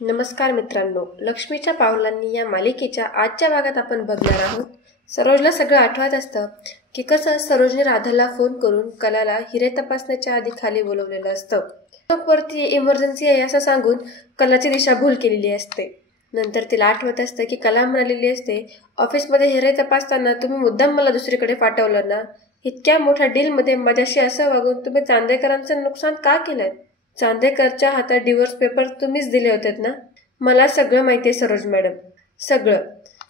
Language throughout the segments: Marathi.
नमस्कार मित्रांनो, लक्ष्मीच्या पावलांनी या मालिकेच्या आजच्या भागात आपण बघणार आहोत. सरोजला सगळं आठवत असतं की कसं सरोजने राधाला फोन करून कलाला हिरे तपासण्याच्या आधी खाली बोलवलेलं असतं. वरती इमर्जन्सी आहे असं सांगून कलाची दिशाभूल केलेली असते. नंतर तिला आठवत असतं की कला म्हणालेली असते, ऑफिसमध्ये हिरे तपासताना तुम्ही मुद्दाम मला दुसरीकडे पाठवलं ना. इतक्या मोठ्या डीलमध्ये माझ्याशी असं वागून तुम्ही चांदेकरांचं नुकसान का केलं? चांदेकरच्या हातात डिवोर्स पेपर तुम्हीच दिले होते ना. मला सगळं माहिती आहे सरोज मॅडम, सगळं.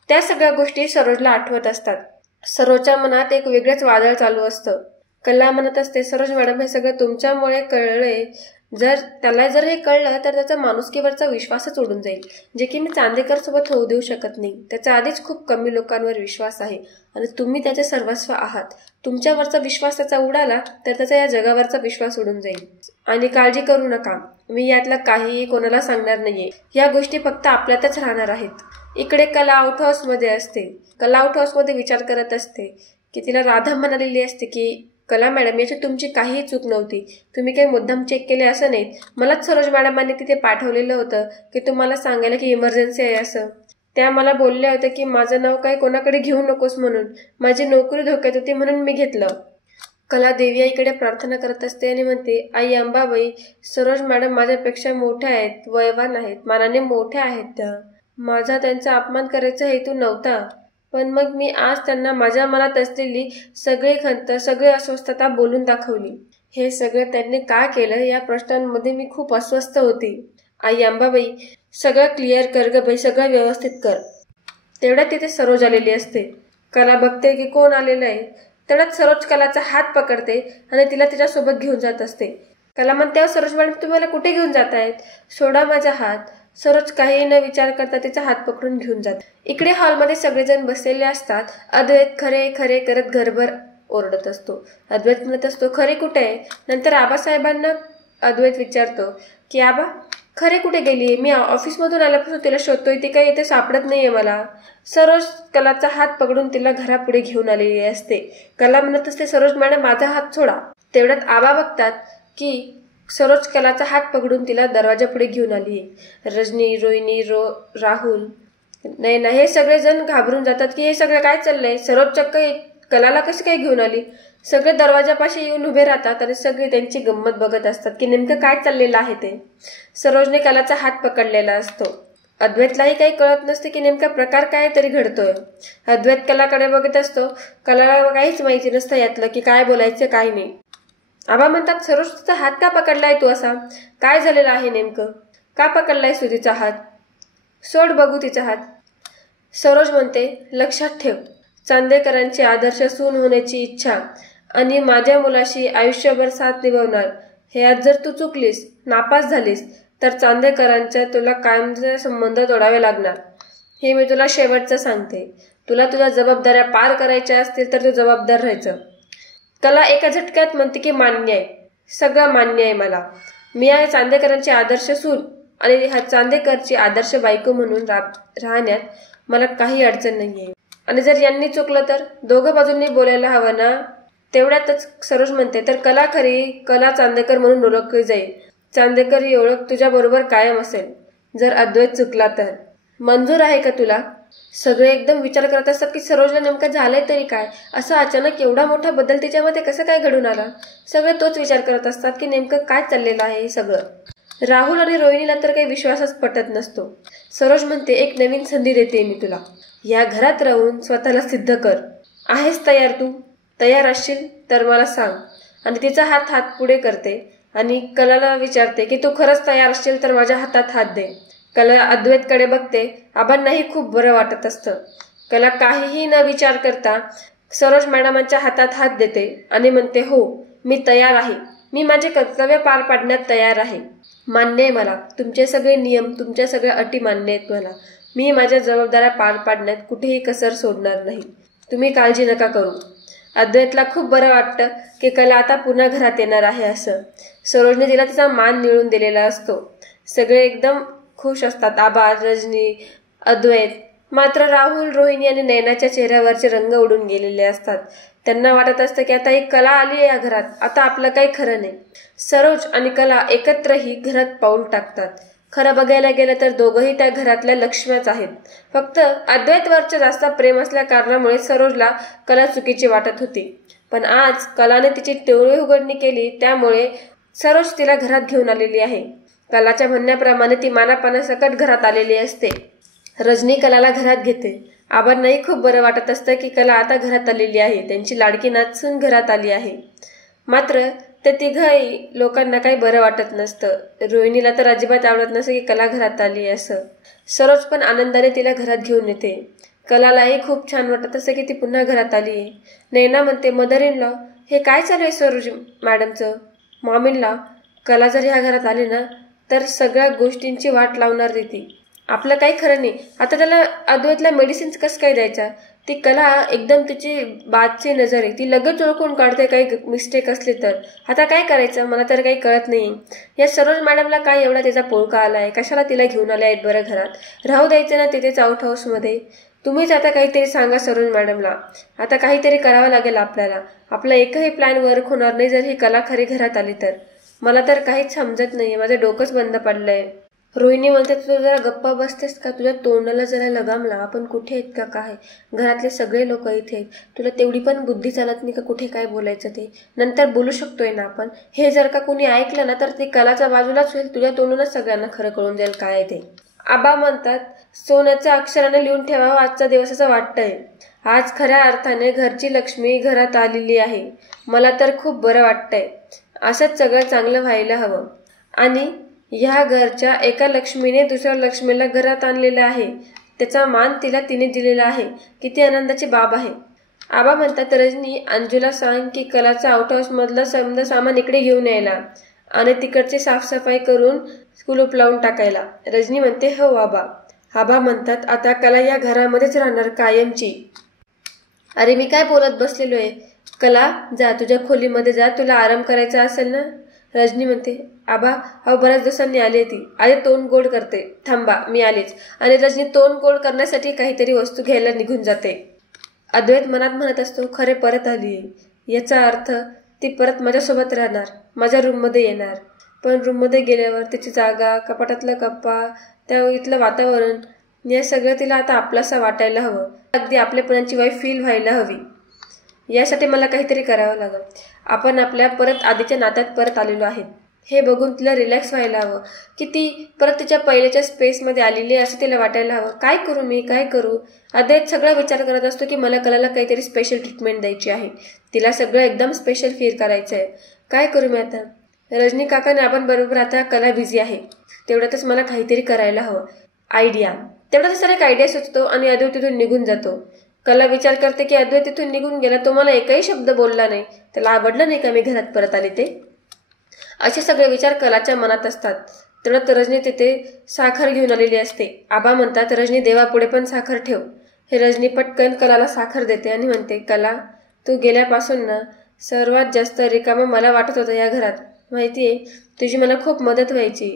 त्या सगळ्या गोष्टी सरोजला आठवत असतात. सरोजच्या मनात एक वेगळंच वादळ चालू असतं. कला म्हणत असते, सरोज मॅडम हे सगळं तुमच्यामुळे कळलंय. जर हे कळलं तर त्याचा माणुसकीवरचा विश्वासच उडून जाईल, जे की मी चांदेकर सोबत होऊ देऊ शकत नाही. त्याचा आधीच खूप कमी लोकांवर विश्वास आहे आणि तुम्ही त्याचे सर्वस्व आहात. तुमच्यावरचा विश्वास त्याचा उडाला तर त्याचा या जगावरचा विश्वास उडून जाईल. आणि काळजी करू नका, मी यातलं काहीही कोणाला सांगणार नाहीये. या गोष्टी फक्त आपल्यातच राहणार आहेत. इकडे कला आउट हाऊसमध्ये असते. कला आउट हाऊसमध्ये विचार करत असते की तिला राधा म्हणालेली असते की कला मॅडम, याची तुमची काहीही चूक नव्हती. तुम्ही काही मुद्दाम चेक केले असं नाही. मलाच सरोज मॅडमांनी तिथे पाठवलेलं होतं की तुम्हाला सांगायला की इमर्जन्सी आहे असं. त्या मला बोलल्या होत्या की माझं नाव काही कोणाकडे घेऊ नकोस म्हणून. माझी नोकरी धोक्यात होती म्हणून मी घेतलं. कला देवी आईकडे प्रार्थना करत असते आणि म्हणते, आई अंबाबाई, सरोज मॅडम माझ्यापेक्षा मोठ्या आहेत, वयवान आहेत, मानाने मोठ्या आहेत त्या. माझा त्यांचा अपमान करायचा हेतू नव्हता. पण मग मी आज त्यांना माझ्या मनात असलेली सगळी खंत, सगळी अस्वस्थता बोलून दाखवली. हे सगळं त्यांनी का केलं या प्रश्नांमध्ये मी खूप अस्वस्थ होती. आई अंबाबाई, सगळं क्लिअर कर ग बाई, सगळं व्यवस्थित कर. तेवढ्यात तिथे सरोज आलेली असते. कला बघते की कोण आलेलं आहे. तेवढ्यात सरोज कलाचा हात पकडते आणि तिला तिच्यासोबत घेऊन जात असते. कला म्हणते, सरोज मॅडम तुम्ही मला कुठे घेऊन जात आहेत? सोडा माझा हात. सरोज काही न विचार करता तिचा हात पकडून घेऊन जात. इकडे हॉलमध्ये सगळेजण बसलेले असतात. अद्वैत खरे खरे करत घरभर ओरडत असतो. अद्वैत म्हणत असतो, खरे कुठे आहे? नंतर आबासाहेबांना अद्वैत विचारतो की आबा, खरे कुठे गेली? मी ऑफिसमधून आल्यापासून तिला शोधतोय, ती काही इथे सापडत नाहीये मला. सरोज कलाचा हात पकडून तिला घरापुढे घेऊन आलेली असते. कला म्हणत असते, सरोज मॅडम माझा हात सोडा. तेवढ्यात आबा बघतात की सरोज कलाचा हात पकडून तिला दरवाजापुढे घेऊन आली. रजनी, रोहिणी, राहुल, नैना हे सगळे जण घाबरून जातात की हे सगळं काय चाललंय. सरोज चक्क कलाला कशी काय घेऊन आली? सगळे दरवाजापाशी येऊन उभे राहतात आणि सगळे त्यांची गंमत बघत असतात की नेमकं काय चाललेलं आहे ते. सरोजने कलाचा हात पकडलेला असतो. अद्वैतलाही काही कळत नसते की नेमका प्रकार काय तरी घडतोय. अद्वैत कलाकडे बघत असतो. कलाला काहीच माहिती नसतं यातलं की काय बोलायचं काय नाही. आबा म्हणतात, सरोज तुझा हात का पकडलाय तू असा? काय झालेलं आहे नेमकं? का पकडलाय तू तिचा हात? सोड बघू तिचा हात. सरोज म्हणते, लक्षात ठेव, चांदेकरांची आदर्श सून होण्याची इच्छा आणि माझ्या मुलाशी आयुष्यभर साथ निभावणार ह्यात जर तू चुकलीस, नापास झालीस तर चांदेकरांच्या तुला कायमचे संबंध तोडावे लागणार. हे मी तुला शेवटचं सांगते. तुला तुझ्या जबाबदाऱ्या पार करायच्या असतील तर तू जबाबदार राहायचं. कला एका झटक्यात म्हणते की मान्य आहे, सगळं मान्य आहे मला. मी आहे चांदेकरांची आदर्श सून आणि ह्या चांदेकरची आदर्श बायको म्हणून राहण्यात मला काही अडचण नाहीये. आणि जर यांनी चुकलं तर दोघं बाजूंनी बोलायला हवं ना. तेवढ्यातच सरोज म्हणते, तर कला खरी कला चांदेकर म्हणून ओळखली जाईल. चांदेकर ही ओळख तुझ्या बरोबर कायम असेल. जर अद्वैत चुकला तर मंजूर आहे का तुला? सगळे एकदम विचार करत असतात की सरोजला नेमकं झालंय तरी काय? असं अचानक एवढा मोठा बदल तिच्यामध्ये कसं काय घडून आला? सगळे तोच विचार करत असतात की नेमकं काय चाललेलं आहे हे सगळं. राहुल आणि रोहिणीला तर काही विश्वासच पटत नसतो. सरोज म्हणते, एक नवीन संधी देते मी तुला. या घरात राहून स्वतःला सिद्ध कर. आहेस तयार तू? तयार असशील तर मला सांग. आणि तिचा हात पुढे करते आणि कलाला विचारते की तू खरंच तयार असशील तर माझ्या हातात हात दे. कला अद्वैतकडे बघते. आबांनाही खूप बरं वाटत असतं. कला काहीही न विचार करता सरोज मॅडमांच्या हातात हात देते आणि म्हणते, हो मी तयार आहे. मी माझे कर्तव्य पार पाडण्यात तयार आहे. मान्य आहे मला, तुमचे सगळे नियम, तुमच्या सगळ्या अटी मान्य आहेत मला. मी माझ्या जबाबदाऱ्या पार पाडण्यात कुठेही कसर सोडणार नाही. तुम्ही काळजी नका करू. अद्वैतला खूप बरं वाटतं की कला आता पुन्हा घरात येणार आहे असं. सरोजने तिला तिचा मान मिळवून दिलेला असतो. सगळे एकदम खुश असतात. आबा, रजनी, अद्वैत. मात्र राहुल, रोहिणी आणि नैनाच्या चेहऱ्यावरचे रंग उडून गेलेले असतात. त्यांना वाटत असतं की आता एक कला आली आहे या घरात, आता आपलं काही खरं नाही. सरोज आणि कला एकत्रही घरात पाऊल टाकतात. खरं बघायला गेलं तर दोघंही त्या घरातल्या लक्ष्म्याच आहेत. फक्त अद्वैतवरचं जास्त प्रेम असल्या कारणामुळे सरोजला कला चुकीची वाटत होती. पण आज कलाने तिची डोळे उघडणी केली, त्यामुळे सरोज तिला घरात घेऊन आलेली आहे. कलाच्या म्हणण्याप्रमाणे ती मानापानासकट घरात आलेली असते. रजनी कलाला घरात घेते. आबांनाही खूप बरं वाटत असतं की कला आता घरात आलेली आहे, त्यांची लाडकी नाचून घरात आली आहे. मात्र ते तिघही लोकांना काही बरं वाटत नसतं. रोहिणीला तर अजिबात आवडत नसतं की कला घरात आली असं. सरोज पण आनंदाने तिला घरात घेऊन येते. कलालाही खूप छान वाटत असतं की ती पुन्हा घरात आली आहे. नैना म्हणते, मदर इन लॉ, हे काय चालू आहे सरोज मॅडमचं? मॉम इन लॉ, कला जर ह्या घरात आली ना तर सगळ्या गोष्टींची वाट लावणार ती. आपलं काही खरं नाही. आता त्याला अद्वैतला मेडिसिन्स कसं काय द्यायचा? ती कला एकदम तिची बादची नजर आहे, ती लगेच ओळखून काढते काही मिस्टेक असली तर. आता काय करायचं मला तर काही कळत नाही. या सरोज मॅडमला काय एवढा त्याचा पोळका आलाय? कशाला तिला घेऊन आल्या आहेत बरं घरात? राहू द्यायचं ना तिथेच आउट हाऊसमध्ये. तुम्हीच आता काहीतरी सांगा सरोज मॅडमला. आता काहीतरी करावं लागेल आपल्याला. आपला एकही प्लॅन वर्क होणार नाही जर ही कला खरी घरात आली तर. मला तर काहीच समजत नाहीये, माझं डोकंच बंद पडलंय. रोहिणी म्हणते, तू जरा गप्पा बसतेस का? तुझ्या तोंडाला जरा लगाम लाव. आपण कुठे आहेत का काय? घरातले सगळे लोक इथे आहेत. तुला तेवढी पण बुद्धी चालत नाही का कुठे काय बोलायचं ते? नंतर बोलू शकतोय ना आपण. हे जर का कोणी ऐकलं ना तर ते कलाच्या बाजूलाच होईल. तुझ्या तोंडूनच सगळ्यांना खरं कळून जाईल काय ते. आबा म्हणतात, सोन्याच्या अक्षराने लिहून ठेवावं आजचा दिवस असं वाटतंय. आज खऱ्या अर्थाने घरची लक्ष्मी घरात आलेली आहे. मला तर खूप बरं वाटतंय. असंच सगळं चांगलं व्हायला हवं. आणि ह्या घरच्या एका लक्ष्मीने दुसऱ्या लक्ष्मीला घरात आणलेलं आहे. त्याचा मान तिने दिलेला आहे. किती आनंदाची बाब आहे. आबा म्हणतात, रजनी, अंजूला सांग की कलाचा आउट हाऊस मधलं समजा सामान इकडे घेऊन यायला आणि तिकडची साफसफाई करून कुलूप लावून टाकायला. रजनी म्हणते, हो आबा. आबा म्हणतात, आता कला या घरामध्येच राहणार कायमची. अरे मी काय बोलत बसलेलो आहे? कला, जा तुझ्या खोलीमध्ये जा, तुला आराम करायचा असेल ना. रजनी म्हणते, आबा अहो बऱ्याच दिवसांनी आली ती. आधी तोंड गोड करते. थांबा मी आलेच. आणि रजनी तोंड गोड करण्यासाठी काहीतरी वस्तू घ्यायला निघून जाते. अद्वैत मनात म्हणत असतो, खरे परत आली. याचा अर्थ ती परत माझ्यासोबत राहणार, माझ्या रूममध्ये येणार. पण रूममध्ये गेल्यावर तिची जागा, कपाटातला कप्पा, त्या इथलं वातावरण, या सगळं तिला आता आपलासा वाटायला हवं. अगदी आपल्यापणाची वाईफ फील व्हायला हवी. यासाठी मला काहीतरी करावं लागेल. आपण आपल्या परत आधीच्या नात्यात परत आलेलो आहेत. हे बघून तिला रिलॅक्स व्हायला हवं की ती परत तिच्या पहिल्याच्या स्पेसमध्ये आलेली आहे असं तिला वाटायला हवं. काय करू मी, काय करू? अद्वैत सगळा विचार करत असतो की मला कलाला काहीतरी स्पेशल ट्रीटमेंट द्यायची आहे. तिला सगळं एकदम स्पेशल फील करायचं आहे. काय करू मी आता? रजनी काकाने आपण बरोबर आता कला बिझी आहे. तेवढ्यातच मला काहीतरी करायला हवं. आयडिया. तेवढ्यातच एक आयडिया सुचतो आणि अद्वैत तिथून निघून जातो. कला विचार करते की अद्वैत तिथून निघून गेला, तो मला एकही शब्द बोलला नाही. त्याला आवडलं नाही का मी घरात परत आले ते? असे सगळे विचार कलाच्या मनात असतात. तेवढ्यात रजनी तिथे साखर घेऊन आलेली असते. आबा म्हणतात, रजनी देवापुढे पण साखर ठेव. हे रजनी पटकन कलाला साखर देते आणि म्हणते, कला, तू गेल्यापासून ना सर्वात जास्त रिकामं मला वाटत होतं या घरात. माहितीये, तुझी मला खूप मदत व्हायची.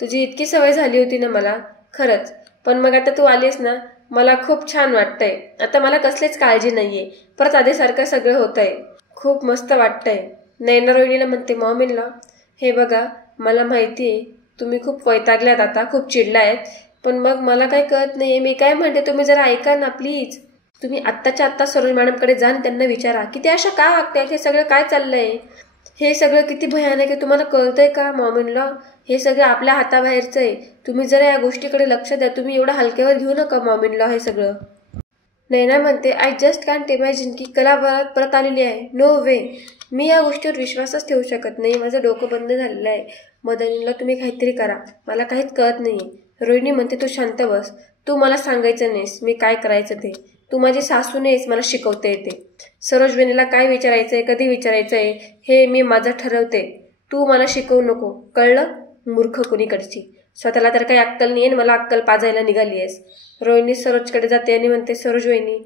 तुझी इतकी सवय झाली होती ना मला, खरंच. पण मग आता तू आलीस ना, मला खूप छान वाटतंय. आता मला कसलीच काळजी नाहीये. परत आधीसारखं सगळं होतंय. खूप मस्त वाटतंय. नैना रोहिणीला म्हणते, मॉम इन लॉ, हे बघा, मला माहितीये तुम्ही खूप वैतागल्यात आता, खूप चिडलायत. पण मग मला काही कळत नाहीये. मी काय म्हणते, तुम्ही जरा ऐका ना प्लीज. तुम्ही आत्ताच्या आत्ता सरोज मॅडमकडे जा आणि त्यांना विचारा की ते अशा का वागतायत, हे सगळं काय चाललंय, हे सगळं किती भयानक आहे. तुम्हाला कळतंय का मॉम इन लॉ? हे सगळं आपल्या हाताबाहेरचं आहे. तुम्ही जरा या गोष्टीकडे लक्ष द्या. तुम्ही एवढं हलक्यावर घेऊ नका मॉम इन लॉ हे सगळं. नैना म्हणते, आय जस्ट कॅन्ट इमॅजिन की कला परत आलेली आहे. नो वे. मी या गोष्टीवर विश्वासच ठेवू शकत नाही. माझं डोकं बंद झालेलं आहे. मदर इन लॉ, तुम्ही काहीतरी करा. मला काहीच कळत नाहीये. रोहिणी म्हणते, तू शांत बस. तू मला सांगायचं नाहीस मी काय करायचं ते. तू माझी सासू नाहीस, मला शिकवते येते. सरोज वेणीला काय विचारायचंय, कधी विचारायचंय हे मी माझं ठरवते. तू मला शिकवू नको, कळलं? मूर्ख कुणीकडची. स्वतःला तर काही अक्कल नाही आणि मला अक्कल पाजायला निघाली आहेस. रोहिणी सरोजकडे जाते आणि म्हणते, सरोज वहिनी,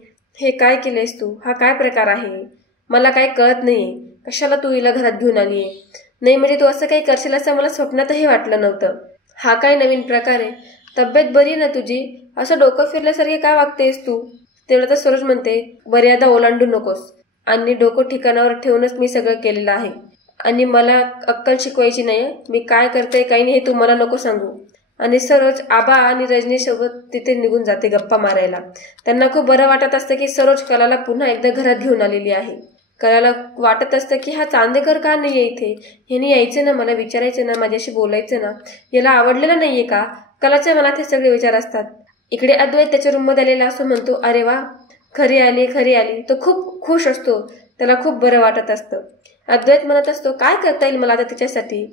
हे काय केलंयस तू? हा काय प्रकार आहे? मला काय कळत नाहीये. कशाला तू हिला घरात घेऊन आलीये? नाही म्हणजे तू असं काही करशील असं मला स्वप्नातही वाटलं नव्हतं. हा काय नवीन प्रकार आहे? तब्येत बरी ना तुझी? असं डोकं फिरल्यासारखे काय वागतेस तू? तेवढं तर सरोज म्हणते, मर्यादा ओलांडू नकोस. आणि डोकं ठिकाणावर ठेवूनच मी सगळं केलेलं आहे. आणि मला अक्कल शिकवायची नाही. मी काय करते काही नाही हे तू मला नको सांगू. आणि सरोज आबा आणि रजनीसोबत तिथे निघून जाते गप्पा मारायला. त्यांना खूप बरं वाटत असतं की सरोज कलाला पुन्हा एकदा घरात घेऊन आलेली आहे. कलाला वाटत असतं की हा चांदेकर का नाहीये इथे, ह्यानी यायचं ना, मला विचारायचं ना, माझ्याशी बोलायचं ना, याला आवडलेलं नाहीये का. कलाच्या मनात हे सगळे विचार असतात. इकडे अद्वैत त्याच्या रूममध्ये आलेला असं म्हणतो, अरे वा, खरी आली खरी आली. तो खूप खुश असतो, त्याला खूप बरं वाटत असतं. अद्वैत म्हणत असतो, काय करता येईल मला आता तिच्यासाठी,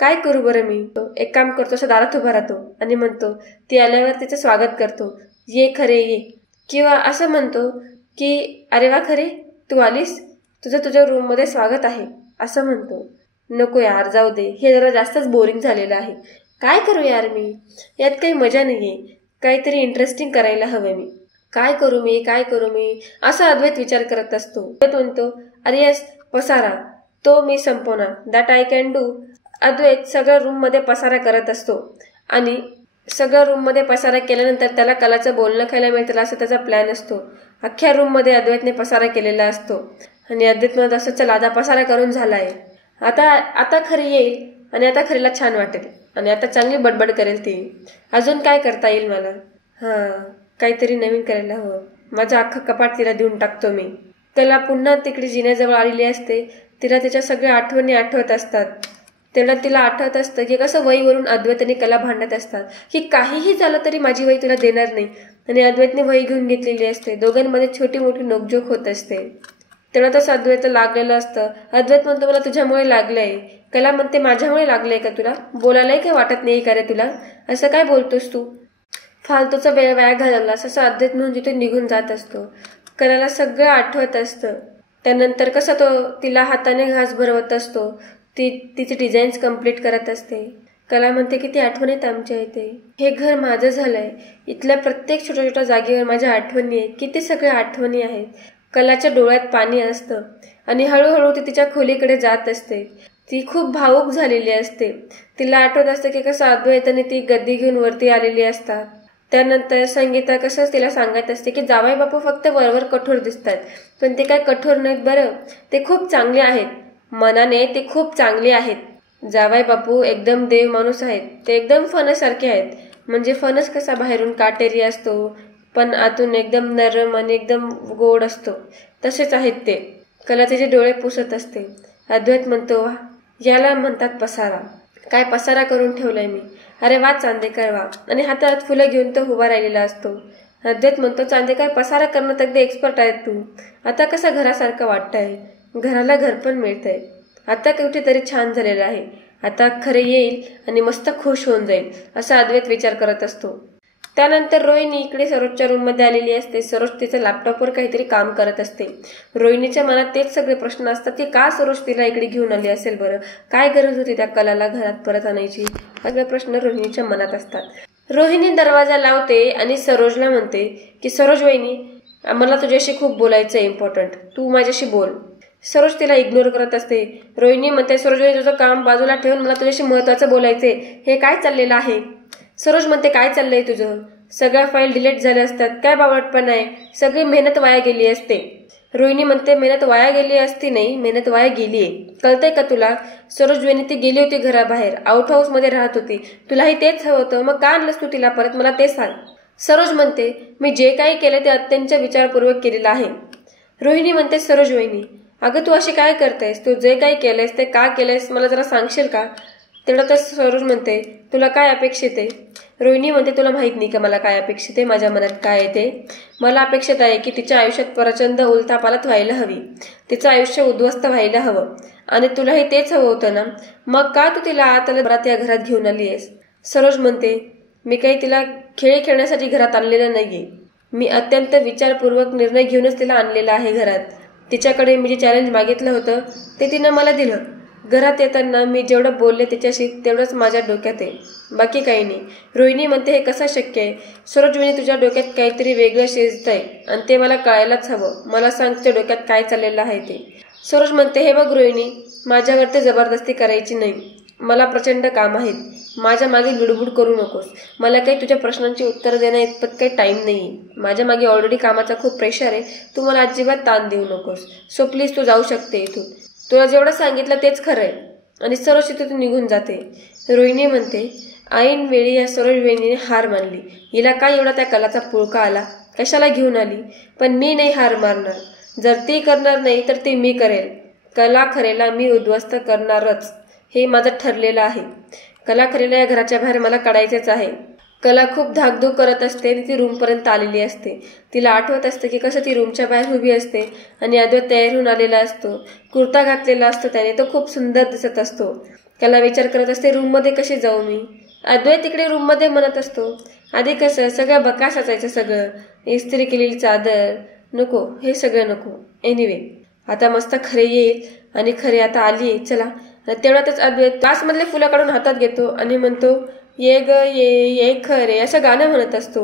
काय करू बरं मी. तो एक काम करतो, असं दारात उभा राहतो आणि म्हणतो, ती आल्यावर तिचं स्वागत करतो, ये खरे ये. किंवा असं म्हणतो की अरे वा खरे, तू आलीस, तुझ्या रूममध्ये स्वागत आहे, असं म्हणतो. नको यार, जाऊ दे, हे जरा जास्तच बोरिंग झालेलं आहे. काय करू यार मी, यात काही मजा नाहीये, काहीतरी इंटरेस्टिंग करायला हवं मी. काय करू मी असा अद्वैत विचार करत असतो. अद्वैत म्हणतो, अरे यस, पसारा तो मी संपवणार, दॅट आय कॅन डू. अद्वैत सगळ्या रूममध्ये पसारा करत असतो आणि सगळ्या रूममध्ये पसारा केल्यानंतर त्याला कलाचं बोलणं खायला मिळतं असा त्याचा प्लॅन असतो. अख्ख्या रूममध्ये अद्वैतने पसारा केलेला असतो आणि अद्वैत म्हणत असतो, चला आता पसारा करून झालाय, आता खरी येईल आणि आता खरीला छान वाटेल आणि आता चांगली बडबड करेल ती. अजून काय करता येईल मला, काहीतरी नवीन करायला हवं. माझं अख्खं कपाट तिला देऊन टाकतो मी. त्याला पुन्हा तिकडे जिन्याजवळ आलेली असते. तिला त्याच्या सगळ्या आठवणी आठवत असतात. तेवढं तिला आठवत असतं की कसं वहीवरून अद्वैत आणि कला भांडत असतात की काहीही झालं तरी माझी वही तुला देणार नाही, आणि अद्वैतने वही घेऊन घेतलेली असते. दोघांमध्ये छोटी मोठी नोकझोक होत असते. तेवढं तसं अद्वैत लागलेलं असतं. अद्वैत म्हणतो, मला तुझ्यामुळे लागलंय. कला म्हणते, माझ्यामुळे लागलंय का तुला, बोलायलाही काय वाटत नाही का रे तुला, असं काय बोलतोस तू, फालतूचा वेळ वाया घालवलास, असं अद्वैत म्हणून तिथे निघून जात असतो. कलाला सगळं आठवत असतं. त्यानंतर कसं तो तिला हाताने घास भरवत असतो, तिची डिझाईन्स कम्प्लीट करत असते. कला म्हणते, किती आठवण आहेत आमच्या इथे, हे घर माझं झालंय, इथल्या प्रत्येक छोट्या छोट्या जागेवर माझ्या आठवणी आहेत, किती सगळ्या आठवणी आहेत. कलाच्या डोळ्यात पाणी असतं आणि हळूहळू ती तिच्या खोलीकडे जात असते. ती खूप भावूक झालेली असते. तिला आठवत असतं की कसं अद्वैताने ती गद्दी घेऊन वरती आलेली असतात. त्यानंतर संगीता कसं तिला सांगत असते की जावई बापू फक्त वरवर कठोर दिसतात, पण ते काय कठोर नाहीत बरं, ते खूप चांगले आहेत, मनाने ते खूप चांगले आहेत. जावई बापू एकदम देव माणूस आहेत, ते एकदम फणसारखे आहेत. म्हणजे फणस कसा बाहेरून काटेरी असतो पण आतून एकदम नरम आणि एकदम गोड असतो, तसेच आहेत ते. कला तिचे डोळे पुसत असते. अद्वैत म्हणतो, याला म्हणतात पसारा, काय पसारा करून ठेवलाय मी, अरे वा चांदेकर वा, आणि हातात फुलं घेऊन तो उभा राहिलेला असतो. अद्वैत म्हणतो, चांदेकर पसारा करण्यात अगदी एक्सपर्ट आहेत तू, आता कसं घरासारखं वाटतंय, घराला घर पण मिळतंय, आता कुठेतरी छान झालेलं आहे, आता खरे येईल आणि मस्त खुश होऊन जाईल, असा अद्वैत विचार करत असतो. त्यानंतर रोहिणी इकडे सरोजच्या रूममध्ये आलेली असते. सरोज तिच्या लॅपटॉपवर काहीतरी काम करत असते. रोहिणीच्या मनात तेच सगळे प्रश्न असतात की का सरोज तिला इकडे घेऊन आली असेल बरं, काय गरज होती त्या कलाला घरात परत आणायची, सगळे प्रश्न रोहिणीच्या मनात असतात. रोहिणी दरवाजा लावते आणि सरोजला म्हणते की सरोज वहिनी, मला तुझ्याशी खूप बोलायचं आहे, इम्पॉर्टंट, तू माझ्याशी बोल. सरोज तिला इग्नोर करत असते. रोहिणी म्हणते, सरोज वहिनी, तुझं काम बाजूला ठेवून मला तुझ्याशी महत्वाचं बोलायचंय, हे काय चाललेलं आहे. सरोज म्हणते, काय चाललंय तुझं, सगळ्या फाईल डिलीट झाल्या असतात, काय बावळटपण आहे, सगळी मेहनत वाया गेली असते. रोहिणी म्हणते, मेहनत वाया गेली असती नाही, मेहनत वाया गेलीये, कळतंय का तुला. सरोज वहिनी, ती गेली होती घराबाहेर, आउट हाऊस मध्ये राहत होती, तुलाही तेच हवं होतं, मग का आणलंस तू तिला परत, मला ते सांग. सरोज म्हणते, मी जे काही केलं ते अत्यंत विचारपूर्वक केलेलं आहे. रोहिणी म्हणते, सरोज वहिनी, अगं तू अशी काय करतेस, तू जे काही केलंयस ते का केलंयस मला जरा सांगशील का. तेवढं तर सरोज म्हणते, तुला काय अपेक्षित आहे. रोहिणी म्हणते, तुला माहित नाही का मला काय अपेक्षित आहे, माझ्या मनात काय आहे ते. मला अपेक्षित आहे की तिच्या आयुष्यात प्रचंड उलथापालथ व्हायला हवी, तिचं आयुष्य उद्ध्वस्त व्हायला हवं, आणि तुलाही तेच हवं होतं ना, मग का तू तिला परत या घरात घेऊन आली आहेस. सरोज म्हणते, मी काही तिला खेळ खेळण्यासाठी घरात आणलेलं नाहीये, मी अत्यंत विचारपूर्वक निर्णय घेऊनच तिला आणलेला आहे घरात. तिच्याकडे मी जे चॅलेंज मागितलं होतं ते तिनं मला दिलं. घरात येताना मी जेवढं बोलले तिच्याशी तेवढंच माझ्या डोक्यात आहे, बाकी काही नाही. रोहिणी म्हणते, हे कसं शक्य आहे. सरोज वहिनी, तुझ्या डोक्यात काहीतरी वेगळं शिजतंय आणि ते मला कळायलाच हवं, मला सांग तुझ्या डोक्यात काय चाललेलं आहे ते. सरोज म्हणते, हे बघ रोहिणी, माझ्यावरती जबरदस्ती करायची नाही, मला प्रचंड काम आहेत, माझ्या मागे लुडबुड करू नकोस, मला काही तुझ्या प्रश्नांची उत्तरं देण्या इतपत काही टाईम नाही, माझ्या मागे ऑलरेडी कामाचा खूप प्रेशर आहे, तू मला अजिबात ताण देऊ नकोस, सो प्लीज तू जाऊ शकते इथून, तुला जेवढं सांगितलं तेच खरं आहे. आणि सरोज तिथून निघून जाते. रोहिणी म्हणते, ऐन वेळी या सरोज वहिनीने हार मानली. हिला काय एवढा त्या कलाचा पुळका आला, कशाला घेऊन आली. पण मी नाही हार मारणार. जर ती करणार नाही तर ती मी करेल. कला खरेला मी उद्ध्वस्त करणारच, हे माझं ठरलेलं आहे. कला खरेला या घराच्या बाहेर मला काढायचेच आहे. कला खूप धाकधूक करत असते आणि ती रूमपर्यंत आलेली असते. तिला आठवत असते की कसं ती रूमच्या बाहेर उभी असते आणि अद्वैत तयार होऊन आलेला असतो. कुर्ता घातलेला असतो त्याने, तो खूप सुंदर दिसत असतो. कला विचार करत असते, रूममध्ये कशी जाऊ मी. अद्वैत तिकडे रूममध्ये म्हणत असतो, आधी कसं सगळं बकास असायचं, सगळं इस्त्री केलेली चादर, नको हे सगळं नको. एनिवे आता मस्त खरे येईल आणि खरे आता आली आहे, चला. तेवढ्यातच अद्वैत क्लासमधले फुलं काढून हातात घेतो आणि म्हणतो, ये ग ये खरे, असं गाणं म्हणत असतो.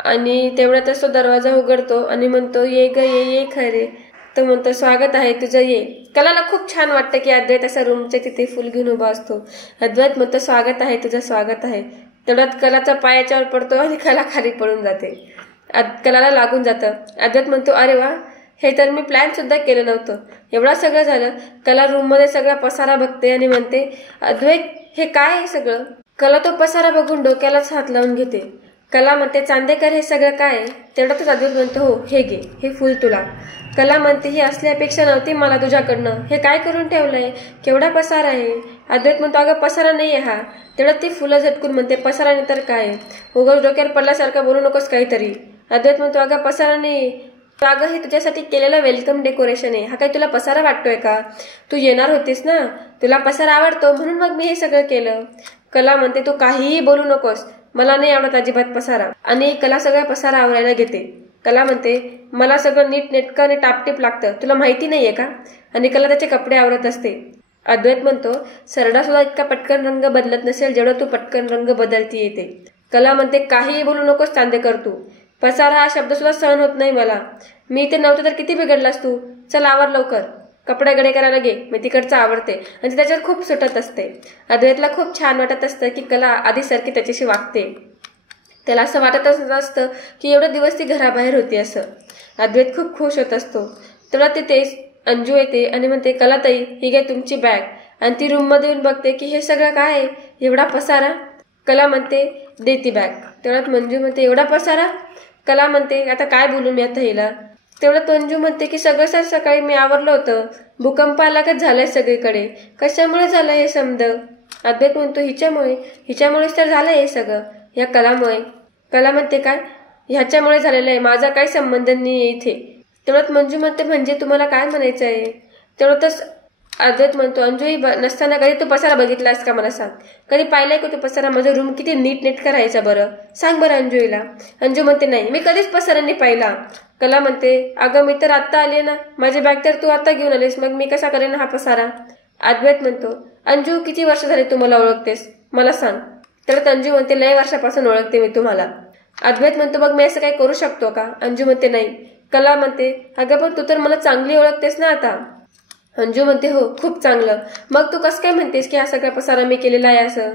आणि तेवढ्यातच तो दरवाजा उघडतो आणि म्हणतो, ये ग ये खरे. तो म्हणतो, स्वागत आहे तुझं, ये. कलाला खूप छान वाटतं की अद्वैत असा रूमच्या तिथे फुल घेऊन उभा असतो. अद्वैत म्हणतो, स्वागत आहे तुझं, स्वागत आहे. तेवढ्यात कलाचा पाय याच्यावर पडतो आणि कला खाली पडून जाते. कलाला लागून जातं. अद्वैत म्हणतो, अरे वा, हे तर मी प्लॅन सुद्धा केलं नव्हतं. एवढा सगळं झालं. कला रूममध्ये सगळा पसारा बघते आणि म्हणते, अद्वैत हे काय आहे सगळं. कला तो पसारा बघून डोक्यालाच हात लावून घेते. कला म्हणते, चांदेकर हे सगळं काय आहे. तेवढ्यातच अद्वैत म्हणतो, हो हे घे, हे फुल तुला. कला म्हणते, ही असली अपेक्षा नव्हती मला तुझ्याकडनं. हे काय करून ठेवलंय, केवढा पसारा आहे. अद्वैत म्हणतो, अगं पसारा नाही आहे हा. तेवढ्यात ती फुलं झटकून म्हणते, पसारा नाही तर काय, उगाच डोक्यावर पडल्यासारखं बोलू नकोस काहीतरी. अद्वैत म्हणतो, अगं पसारा नाही, अगं हे तुझ्यासाठी केलेलं वेलकम डेकोरेशन आहे. हा काय तुला पसारा वाटतोय का. तू येणार होतीस ना, तुला पसारा आवडतो म्हणून मग मी हे सगळं केलं. कला म्हणते, तू काहीही बोलू नकोस, मला नाही आवडत अजिबात पसारा. आणि कला सगळा पसारा आवरायला घेते. कला म्हणते, मला सगळं नीट नेटकं आणि टापटीप लागतं, तुला माहिती नाहीये का. आणि कला त्याचे कपडे आवरत असते. अद्वैत म्हणतो, सरडा सुद्धा इतका पटकन रंग बदलत नसेल जेवढं तू पटकन रंग बदलती येते. कला म्हणते, काहीही बोलू नकोस चांदेकर तू. पसारा हा शब्द सुद्धा सहन होत नाही मला. मी इथे नव्हते तर किती बिघडलास तू. चल आवर लवकर, कपडे गडे करायला घे, मी तिकडचं आवडते. आणि त्याच्यात खूप सुटत असते. अद्वैतला खूप छान वाटत असतं की कला आधीसारखी त्याच्याशी वागते. त्याला असं वाटतच असतं की एवढे दिवस ती घराबाहेर होती असं. अद्वैत खूप खुश होत असतो. तेव्हा तिथे अंजू येते आणि म्हणते, कलाताई ही घे तुमची बॅग. आणि ती रूममध्ये येऊन बघते की हे सगळं काय आहे, एवढा पसारा. कला म्हणते, दे ती बॅग. तेवढ्यात मंजू म्हणते, एवढा पसारा. कला म्हणते, आता काय बोलू मी आता हिला. तेवढ्यात मंजू म्हणते की सगळं सर सकाळी मी आवरलं होतं, भूकंप आलागत झालाय सगळीकडे, कशामुळे झालं हे समज. अद्वैत म्हणतो, हिच्यामुळेच तर झालंय हे सगळं, या कलामुळे. कला म्हणते, काय ह्याच्यामुळे झालेलं आहे, माझा काही संबंध नाही इथे. तेवढ्यात मंजू म्हणते, म्हणजे तुम्हाला काय म्हणायचं आहे. तेवढ्यातच अद्वैत म्हणतो, अंजूही नसताना कधी तू पसारा बघितलास का, मला सांग. कधी पाहिलाय का तू पसारा. माझा रूम किती नीट नेट करायचा बरं, सांग बरं अंजूला. अंजू म्हणते, नाही मी कधीच पसारा नाही पाहिला. कला म्हणते, अगं मी तर आत्ता आले ना, माझी बॅग तर तू आता घेऊन आलीस, मग मी कसा करेन हा पसारा. अद्वैत म्हणतो, अंजू किती वर्ष झाले तू मला ओळखतेस, मला सांग. तर अंजू म्हणते, लय वर्षापासून ओळखते मी तुम्हाला. अद्वैत म्हणतो, मग मी असं काही करू शकतो का. अंजू म्हणते, नाही. कला म्हणते, अगं पण तू तर मला चांगली ओळखतेस ना आता. अंजू म्हणते, हो खूप चांगलं. मग तू कसं काय म्हणतेस की हा सगळा पसारा मी केलेला आहे असं.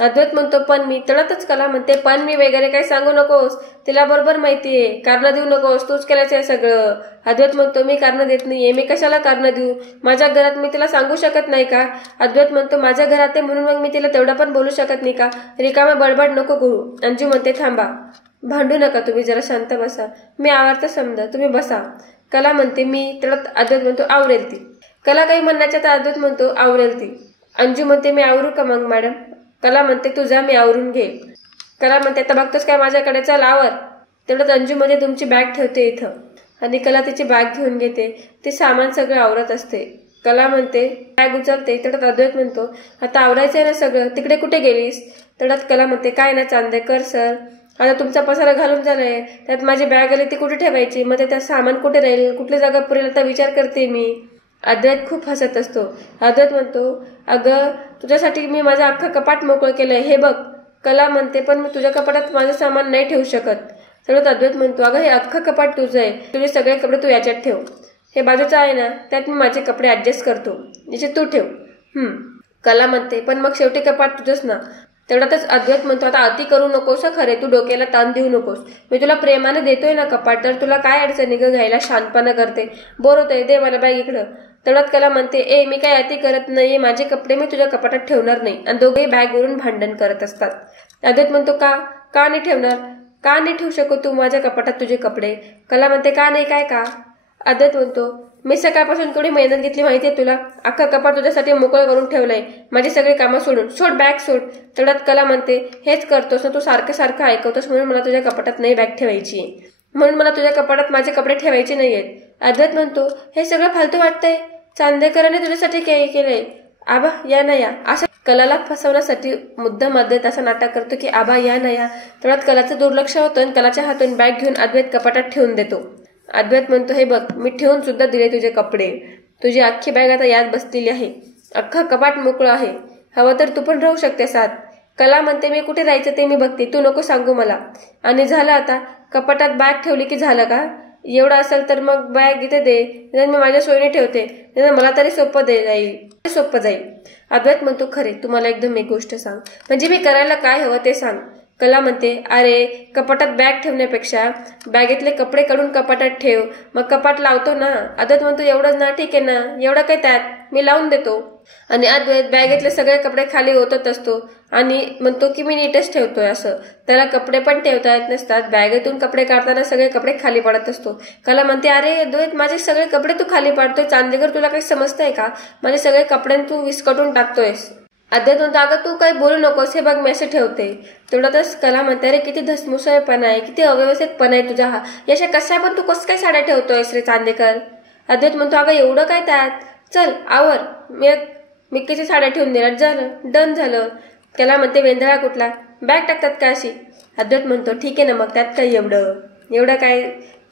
अद्वैत म्हणतो, पण मी. तळतच कला म्हणते, पण मी वगैरे काही सांगू नकोस, तिला बरोबर माहितीये, कारण देऊ नकोस, तूच केल्याचं आहे सगळं. अद्वैत म्हणतो, मी कारण देत नाहीये, मी कशाला कारण देऊ, माझ्या घरात मी तिला सांगू शकत नाही का. अद्वैत म्हणतो, माझ्या घरात आहे म्हणून मग मी तिला तेवढं पण बोलू शकत नाही का, रिकामा बडबड नको करू. अंजू म्हणते, थांबा, भांडू नका तुम्ही, जरा शांत बसा, मी आवडतं समजा, तुम्ही बसा. कला म्हणते, मी. तेवढ्यात अद्वैत म्हणतो, आवरेल ती. कला काही म्हणण्याच्या तर अद्वैत म्हणतो, आवरेल ती. अंजू म्हणते, मी आवरू का मग मॅडम. कला म्हणते, तू जा, मी आवरून घेईल. कला म्हणते, आता बघतोस काय माझ्याकडे, चल आवर. तेवढ्यात अंजू मध्ये तुमची बॅग ठेवते इथं. आणि कला तिची बॅग घेऊन घेते. ते सामान सगळं आवरत असते. कला म्हणते, बॅग उचलते. तेवढ्यात अद्वैत म्हणतो, आता आवरायचंय ना सगळं, तिकडे कुठे गेलीस. तेवढ्यात कला म्हणते, काय ना चांदेकर सर, आता तुमचा पसारा घालून झालाय, त्यात माझी बॅग आली ती कुठे ठेवायची, मग त्या सामान कुठे राहील, कुठली जागा पुरेल, आता विचार करते मी. अद्वैत खूप हसत असतो. अद्वैत म्हणतो, अगं तुझ्यासाठी मी माझं अख्खं कपाट मोकळं केलंय, हे बघ. कला म्हणते, पण मी तुझ्या कपाटात माझं सामान नाही ठेवू शकत. तेवढ्यात अद्वैत म्हणतो, अगं हे अख्खं कपाट तुझं आहे, तुझे सगळे कपडे तू याच्यात ठेव, हे बाजूचं आहे ना त्यात मी माझे कपडे ऍडजस्ट करतो, याचे तू ठेव. कला म्हणते, पण मग शेवटी कपाट तुझंच ना. तेवढ्यातच अद्वैत म्हणतो, आता अति करू नकोस खरे, तू डोक्याला ताण देऊ नकोस, मी तुला प्रेमाने देतोय ना कपाट, तर तुला काय अडचणी ग घ्यायला, शांतपणा करते, बोर होतंय, दे मला बॅग इकडं. तेवढ्यात कला म्हणते, ए मी काय अति करत नाहीये, माझे कपडे मी तुझ्या कपाटात ठेवणार नाही. आणि दोघेही बॅगवरून भांडण करत असतात. अद्वैत म्हणतो, का नाही ठेवणार, का नाही ठेवू शकत तू माझ्या कपाटात तुझे कपडे? कला म्हणते, का नाही, काय का? अद्वैत म्हणतो, मी सकाळपासून थोडी मेहनत घेतली माहितीये तुला, अख्खा कपाट तुझ्यासाठी मोकळं करून ठेवलंय, माझी सगळी कामं सोडून. सोड बॅग सोड. तेवढ्यात कला म्हणते, हेच करतोस ना तू, सारखं सारखं ऐकवतोस म्हणून मला तुझ्या कपाटात नाही बॅग ठेवायची, म्हणून मला तुझ्या कपाटात माझे कपडे ठेवायचे नाहीयेत. अद्वैत म्हणतो, हे सगळं फालतू वाटतंय, चांदेकरांनी तुझ्यासाठी काय केलंय, आबा या ना या. असं कलाला फसवण्यासाठी मुद्दाम अद्वैत असं नाटक करतो की आबा या ना या. तेवढ्यात कलाचं दुर्लक्ष होतं आणि कलाच्या हातून बॅग घेऊन अद्वैत कपाटात ठेवून देतो. अद्वैत म्हणतो, हे बघ मी ठेवून सुद्धा दिले तुझे कपडे, तुझी अख्खी बॅग आता यात बसलेली आहे, अख्खा कपाट मोकळं आहे, हवं तर तू पण राहू शकतेस आत. कला म्हणते, मी कुठे राहायचं ते मी बघते, तू नको सांगू मला. आणि झालं आता, कपाटात बॅग ठेवली की झालं का? एवढं असेल तर मग बॅग इथे दे, मी माझ्या सोयीने ठेवते, मला तरी सोपं जाईल. अद्वैत म्हणतो, खरे तुम्हाला एकदम एक गोष्ट सांग, म्हणजे मी करायला काय हवं ते सांग. कला म्हणते, अरे कपाटात बॅग ठेवण्यापेक्षा बॅगेतले कपडे काढून कपाटात ठेव, मग कपाट लावतो ना. अद्वैत म्हणतो, एवढंच ना, ठीक आहे ना, एवढं काय त्यात, मी लावून देतो. आणि अद्वैत बॅगेतले सगळे कपडे खाली ओतत असतो आणि म्हणतो की मी नीटच ठेवतोय असं. त्याला कपडे पण ठेवता येत नसतात, बॅगेतून कपडे काढताना सगळे कपडे खाली पडत असतो. कला म्हणते, अरे अद्वैत माझे सगळे कपडे तू खाली पाडतोय, चांदेकर तुला काही समजतंय का, माझे सगळे कपडे तू विस्कटून टाकतोयस. अद्वैत म्हणतो, अगं तू काही बोलू नकोस, हे बघ मी असे ठेवते. तेवढ्यातच कला म्हणते, अरे किती धसमुसळपणा आहे, किती अव्यवस्थितपणा आहे तुझा हा, याच्या कशा पण तू कसं काय साड्या ठेवतोयस रे चांदेकर. अद्वैत म्हणतो, अगं एवढं काय त्यात, चल आवर, मी किती साड्या ठेवून देणार, झालं डन झालं. कला म्हणते, वेंधळा कुठला, बॅग टाकतात का अशी? अद्वैत म्हणतो, ठीक आहे ना, मग त्यात काय एवढं काय.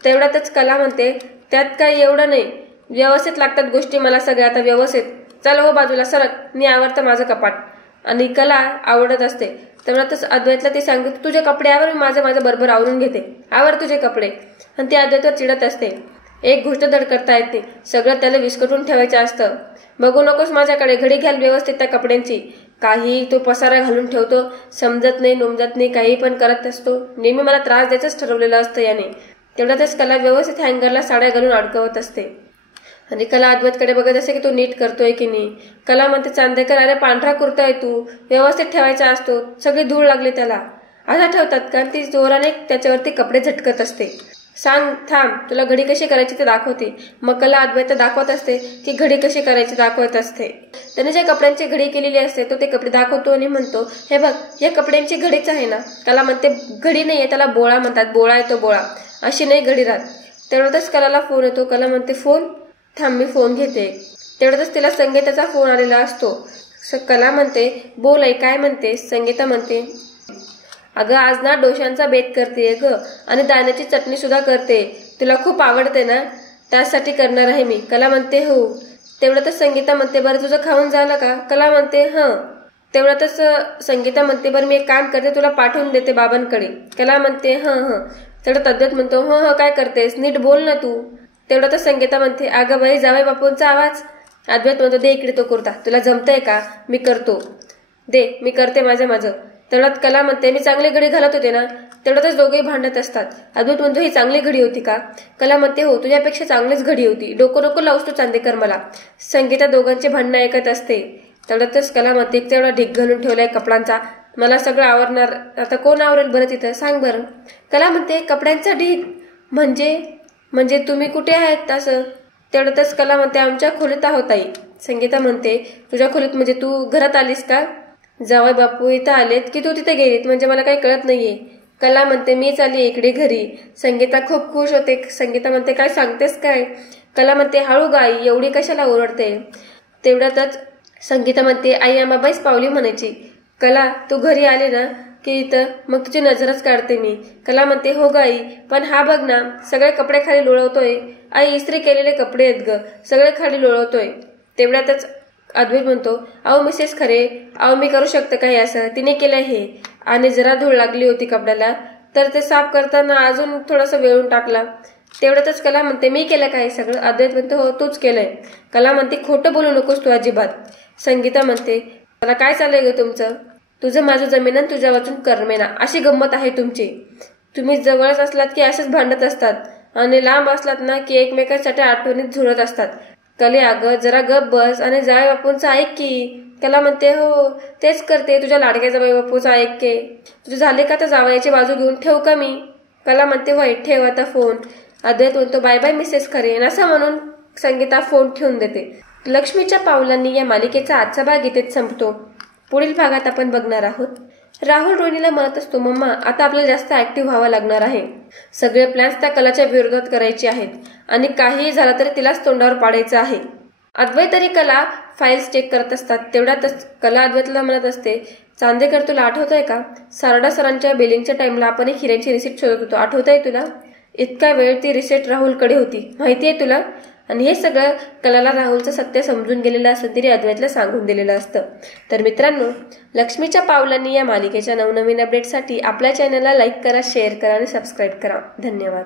तेवढ्यातच कला म्हणते, त्यात काय एवढं नाही, व्यवस्थित लागतात गोष्टी मला सगळ्या आता व्यवस्थित, चल हो बाजूला सरक, मी आवडतं माझं कपाट. आणि कला आवडत असते. तेवढ्यातच अद्वैतला ती सांगते, तुझे कपडे आवर, मी माझं बरोबर आवरून घेते, आवर तुझे कपडे. आणि ती अद्वैतवर चिडत असते. एक गोष्ट धड करता येते, सगळं त्याला विस्कटून ठेवायचं असतं. बघू नकोस माझ्याकडे, घडी घाल व्यवस्थित त्या कपड्यांची. काही तो पसारा घालून ठेवतो, समजत नाही नोमजत नाही, काही पण करत असतो, नेहमी मला त्रास द्यायचंच ठरवलेलं असतं याने. तेवढ्यातच कला व्यवस्थित हँगरला साड्या घालून अडकवत असते. आणि कला अद्वैतकडे बघत असते की तो नीट करतोय की नाही. कला म्हणते, चांदेकर अरे पांढरा कुर्ता आहे तू, व्यवस्थित ठेवायचा असतो, सगळी धूळ लागली त्याला, असा ठेवतात का? ती जोराने त्याच्यावरती कपडे झटकत असते. सांग, थांब, तुला घडी कशी करायची ते दाखवते. मग कला अद्वैत दाखवत असते की घडी कशी करायची दाखवत असते. त्याने ज्या कपड्यांची घडी केलेली असते तो ते कपडे दाखवतो आणि म्हणतो, हे बघ या कपड्यांची घडीच आहे ना. कला म्हणते, घडी नाहीये, त्याला बोळा म्हणतात, बोळा आहे तो बोळा, अशी नाही घडी राहत. तेवढ्यातच कलाला फोन येतो. कला म्हणते, फोन, थांब मी फोन घेते. तेवढ्यातच तिला संगीताचा फोन आलेला असतो. कला म्हणते, बोल आई, काय म्हणते? संगीता म्हणते, अगं आज ना डोशांचा बेत करते ग, आणि दाण्याची चटणी सुद्धा करते, तुला खूप आवडते ना, त्यासाठी करणार आहे मी. कला म्हणते, हो. तेवढ्यातच संगीता म्हणते, बरं तुझं खाऊन झालं का? कला म्हणते, हं. तेवढ्यातच संगीता म्हणते, बरं मी एक काम करते, तुला पाठवून देते बाबांकडे. कला म्हणते, हं. तेवढ्यात अद्वैत म्हणतो, हं काय करतेस, नीट बोल ना तू. तेवढ्यातच संगीता म्हणते, अगं बाई जावई बापूंचा आवाज. अद्वैत म्हणतो, दे इकडे तो कुर्ता, तुला जमतंय का? मी करतो, दे मी करते माझं. तेवढ्यात कला म्हणते, मी चांगली घडी घालत होते ना. तेवढ्यातच दोघेही भांडत असतात. अद्वैत म्हणतो, ही चांगली घडी होती का? कला म्हणते, हो तुझ्यापेक्षा चांगलीच घडी होती, डोकं नको लावूस तू चांदेकर मला. संगीता दोघांचे भांडणं ऐकत असते. तेवढ्यातच कला म्हणते, तेवढा ढीग घालून ठेवलाय कपड्यांचा, मला सगळं आवरणार, आता कोण आवरेल बरं तिथं, सांग बरं. कला म्हणते, कपड्यांचा ढीग म्हणजे तुम्ही कुठे आहेत असं? तेवढ्यातच कला म्हणते, आमच्या खोलीत आहोत आई. संगीता म्हणते, तुझ्या खोलीत म्हणजे तू घरात आलीस का? जावई बापू इथं आलेत की तू तिथे गेलीत, म्हणजे मला काही कळत नाहीये. कला म्हणते, मीच आली इकडे घरी. संगीता खूप खुश होते. संगीता म्हणते, काय सांगतेस काय? कला म्हणते, हळू गाई, एवढी कशाला ओरडते? तेवढ्यातच संगीता म्हणते, आई आम्हाबाईच पावली म्हणायची. कला, तू घरी आले ना की इथं मग तुझी नजरच काढते मी. कला म्हणते, हो गाई, पण हा बघ ना, सगळे कपडे खाली लोळवतोय. आई इस्त्री केलेले कपडे आहेत ग, सगळे खाली लोळवतोय. तेवढ्यातच अद्वैत म्हणतो, अहो मिसेस खरे, अहो मी करू शकते काही असं, तिने केलं हे. आणि जरा धूळ लागली होती कपड्याला, तर ते साफ करताना अजून थोडंसं वेळून टाकला. तेवढ्यातच कला म्हणते, मी केलं काय सगळं? अद्वैत म्हणतो, हो तूच केलंय. कला म्हणते, खोटं बोलू नकोस तू अजिबात. संगीता म्हणते, मला काय चाललंय ग तुमचं? तुझं माझं जमीन आणि तुझ्या वाचून करमेना, अशी गंमत आहे तुमची. तुम्ही जवळच असलात की असंच भांडत असतात, आणि लांब असलात ना की एकमेकांसाठी आठवणीत झुरत असतात. कले अगं जरा गप बस आणि जावई बापूंचं ऐक की. कला म्हणते हो तेच करते, तुझ्या लाडक्या जावई बापूचं ऐक के. तुझे झाले का तर जावयाची बाजू घेऊन ठेवू का मी. कला म्हणते होय ठेव आता फोन. अद्वैत म्हणतो बाय बाय मिसेस करेन. असं म्हणून संगीता फोन ठेवून देते. लक्ष्मीच्या पावलांनी या मालिकेचा आजचा भाग इथेच संपतो. पुढील भागात आपण बघणार आहोत राहुल रोहिणीला म्हणत असतो मम्मा आता आपल्याला जास्त ऍक्टिव्ह व्हावं लागणार आहे. सगळे प्लॅन्स त्या कलाच्या विरोधात करायचे आहेत आणि काहीही झालं तरी तिलाच तोंडावर पाडायचं आहे. अद्वैत तरी कला फाईल्स चेक करत असतात. तेवढ्यातच कला अद्वैतला म्हणत असते चांदेकर तुला आठवतंय का, सारडा सरांच्या बिलिंगच्या टाइमला आपण एक हिऱ्यांची रिसिप्ट शोधत होतो, आठवतंय तुला. इतका वेळ ती रिसिप्ट राहुलकडे होती माहितीये तुला. आणि हे सगळं कलाला राहुलचं सत्य समजून गेलेलं असं तरी अद्वैतला सांगून दिलेलं असतं. तर मित्रांनो, लक्ष्मीच्या पावलांनी या मालिकेच्या नवनवीन अपडेटसाठी आपल्या चॅनलला लाईक करा, शेअर करा आणि सबस्क्राईब करा. धन्यवाद.